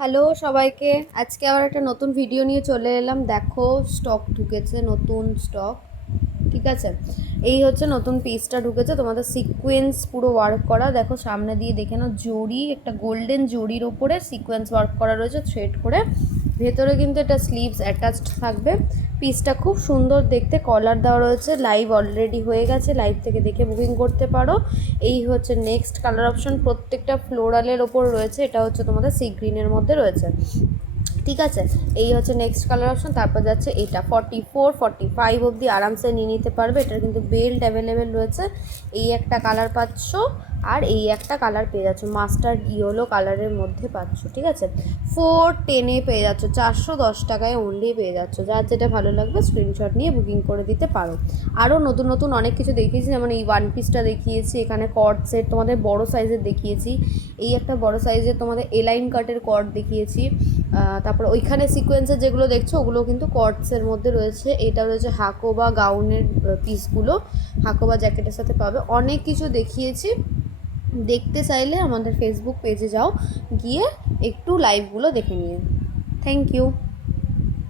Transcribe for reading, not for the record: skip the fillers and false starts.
Hello সবাইকে, আজকে আবার একটা নতুন ভিডিও নিয়ে চলে এলাম। দেখো স্টক ঢুকেছে, নতুন স্টক। ঠিক আছে, এই হচ্ছে নতুন পিসটা ঢুকেছে, তোমাদের সিকোয়েন্স পুরো ওয়ার্ক করা। দেখো সামনে দিয়ে দেখে নাও, জড়ি একটা গোল্ডেন জড়ির ওপরে সিকোয়েন্স ওয়ার্ক করা রয়েছে থ্রেড করে। ভেতরে কিন্তু এটা স্লিভস অ্যাটাচড থাকবে। পিসটা খুব সুন্দর দেখতে, কলার দেওয়া রয়েছে। লাইভ অলরেডি হয়ে গেছে, লাইভ থেকে দেখে বুকিং করতে পারো। এই হচ্ছে নেক্সট কালার অপশন, প্রত্যেকটা ফ্লোরালের ওপর রয়েছে। এটা হচ্ছে তোমাদের সি গ্রিনের মধ্যে রয়েছে। ঠিক আছে, এই হচ্ছে নেক্সট কালার অপশন। তারপর যাচ্ছে এটা 44-45 অবধি আরামসে নিয়ে নিতে পারবে। এটার কিন্তু বেল্ট অ্যাভেলেবেল রয়েছে। এই একটা কালার পাচ্ছ, আর এই একটা কালার পেয়ে যাচ্ছ, মাস্টার্ড ইয়েলো কালারের মধ্যে পাচ্ছ। ঠিক আছে, 410-এ পেয়ে যাচ্ছ, 410 টাকায় অনলি পেয়ে যাচ্ছ। যার যেটা ভালো লাগবে স্ক্রিনশট নিয়ে বুকিং করে দিতে পারো। আরও নতুন নতুন অনেক কিছু দেখিয়েছি, যেমন এই ওয়ান পিসটা দেখিয়েছি, এখানে কর্ড সেট তোমাদের বড় সাইজের দেখিয়েছি। এই একটা বড় সাইজের তোমাদের এলাইন কাটের কর্ড দেখিয়েছি। তারপরে ওইখানে সিকোয়েন্সের যেগুলো দেখছো ওগুলো কিন্তু কর্ডসের মধ্যে রয়েছে। এটা রয়েছে হাকো বা গাউনের পিসগুলো, হাকো বা জ্যাকেটের সাথে পাবে। অনেক কিছু দেখিয়েছি, দেখতে চাইলে আমাদের ফেসবুক পেজে যাও, গিয়ে একটু লাইভগুলো দেখে নিয়ে। Thank you.